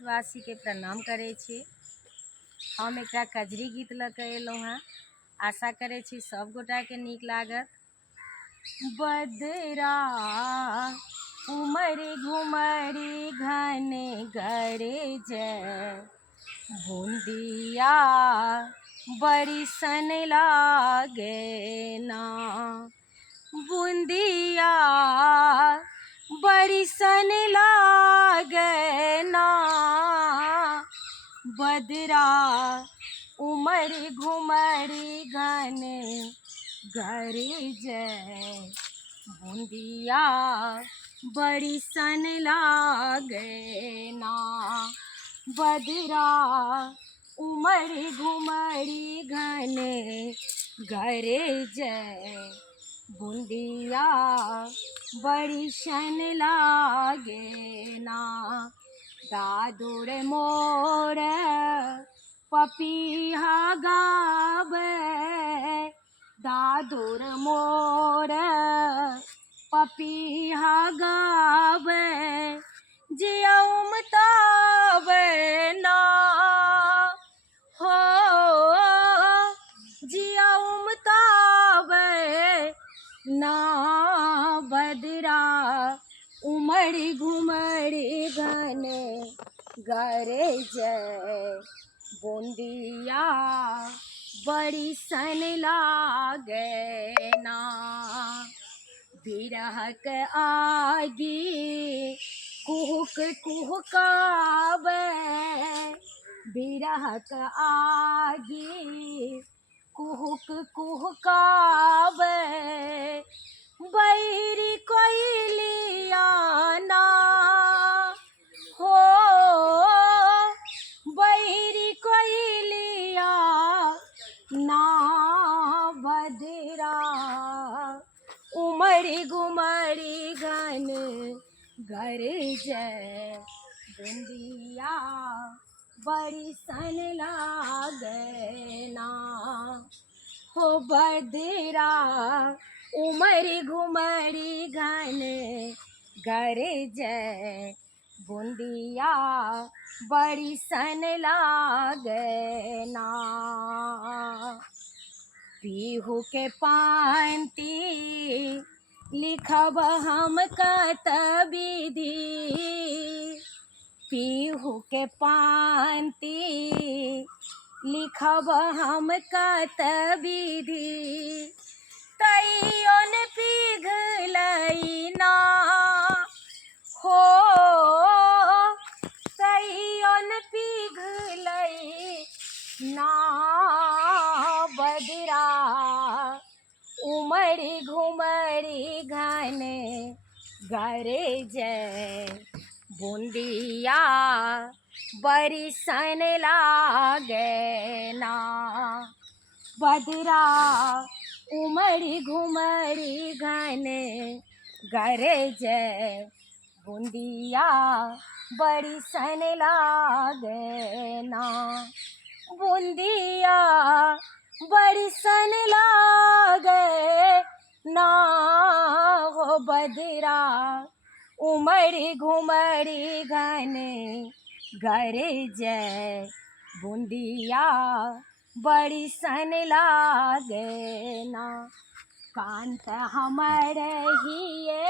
देशवासी के प्रणाम करे छी। हम एक कजरी गीत लऽ के एलहुँ हैं। आशा करे छी सब गोटा के नीक लागत। बदरा उमरी घुमरी घने गरे जय, बूंदिया बड़ी सन लागे ना, बूंदिया बड़ी सन लागे ना। बदरा उमरी घुमरी घने गरे जय, बूंदिया बड़ी सन लागे ना। बदरा उमरी घुमरी घने गरे जय, बूंदिया बड़ी सन लागे ना। दादुर मोर पपीहा गावे, दादुर मोर पपीहा गावे, जिया उमतावे ना हो, जिया उमतावे ना। बदरा उमड़ी घुमड़ी घने गरे जय, बूंदिया बड़ी सन लागे ना। बिरहक आगी कुहुक कुहकावे, बिरहक आगी कुहुक कुहकावे, बैरी कोयलिया ना हो, बैरी कोयलिया ना। बदरा उमरी घुमरी घन गरे जय, बूंदिया बड़ी सन लागे ना हो। बदरा उमरी घुमरी घन गरे जय, बूंदिया बड़ी सन लागे ना। पीहू के पांति लिखब हम कत विधि, पीहू के पांति लिखब हम कत विधि, तैयोन पिघलई ना हो, तैयोन पिघलई ना। बदरा उमरी घुमरी घने गरे जय, बूंदिया बड़ी सन लागे ना। बदरा उमरी घुमरी घने गरे जय, बूंदिया बड़ी सन लागे ना। बूंदिया बड़ी सन लागे ना हो। बदरा उमरी घुमरी घने गरे जय, बूंदिया बड़ी सन लागे ना। कांत हमर हिये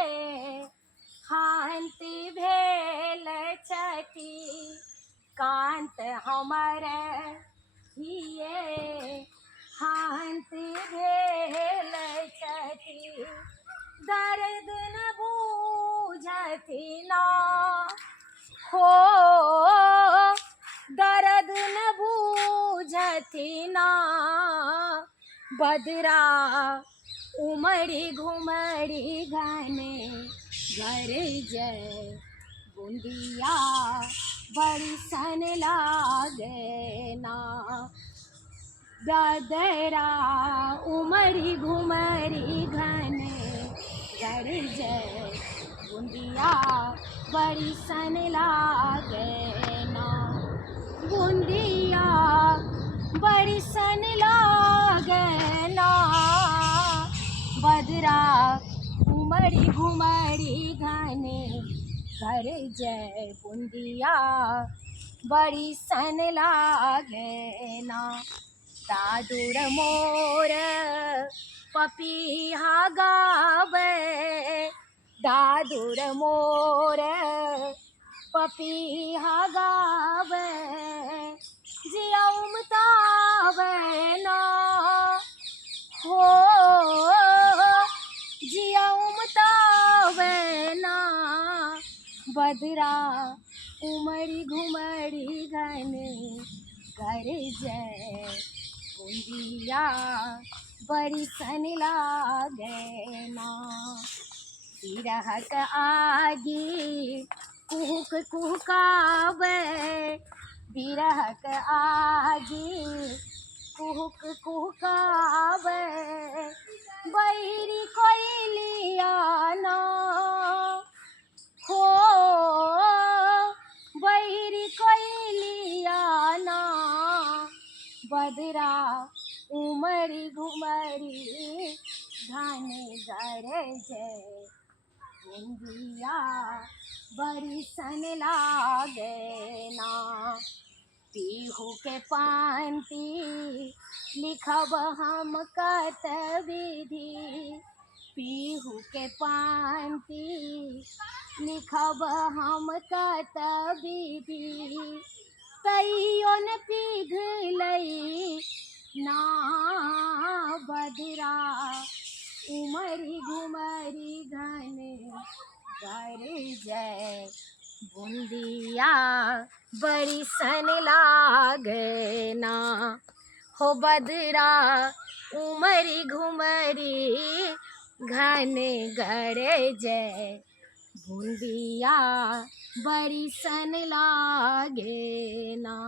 हांति भेल छथि, कांत हमर हिये हांति भेल छथि, दर्द न बूझथि ना हो, दर्द न बूझथि ना। बदरा उमरी घुमरी घने गरे जय, बूंदिया बड़ी सन लागे ना। बदरा उमरी घुमरी घने गरे जय, बूंदिया बड़ी सन लागे ना। बूंदिया बड़ी सन लागे ना। बदरा उमरी घुमरी घने गरे जय, बूंदिया बड़ी सन लागे ना। दादुर मोर पपीहा गावे, दादुर मोर पपीहा गावे, जिया उमतावे ना हो, जिया उमतावे ना। बदरा उमड़ी घुमड़ी घन कर जय, बूंदिया बड़ी सन लागे ना। बिरहक आगी कुहुक कुहकावे, बिरहक आगी कुहुक कुहकावे, बहिरी कोयलिया ना हो, बहिरी कोयलिया ना। बदरा उमरी घुमरी घन गरजे, बूंदिया बड़ी सन लागे ना। पीहू के पांति लिखब हम कत विधि, पीहू के पांति लिखब हम कत विधि। तैयो न पिघलई ना बदरा उमरी घुमरी घन गरजे, बूंदिया बड़ी सन लागे ना। हो बदरा उमरी घुमरी घन गरजे, बूंदिया बड़ी सन लागे ना।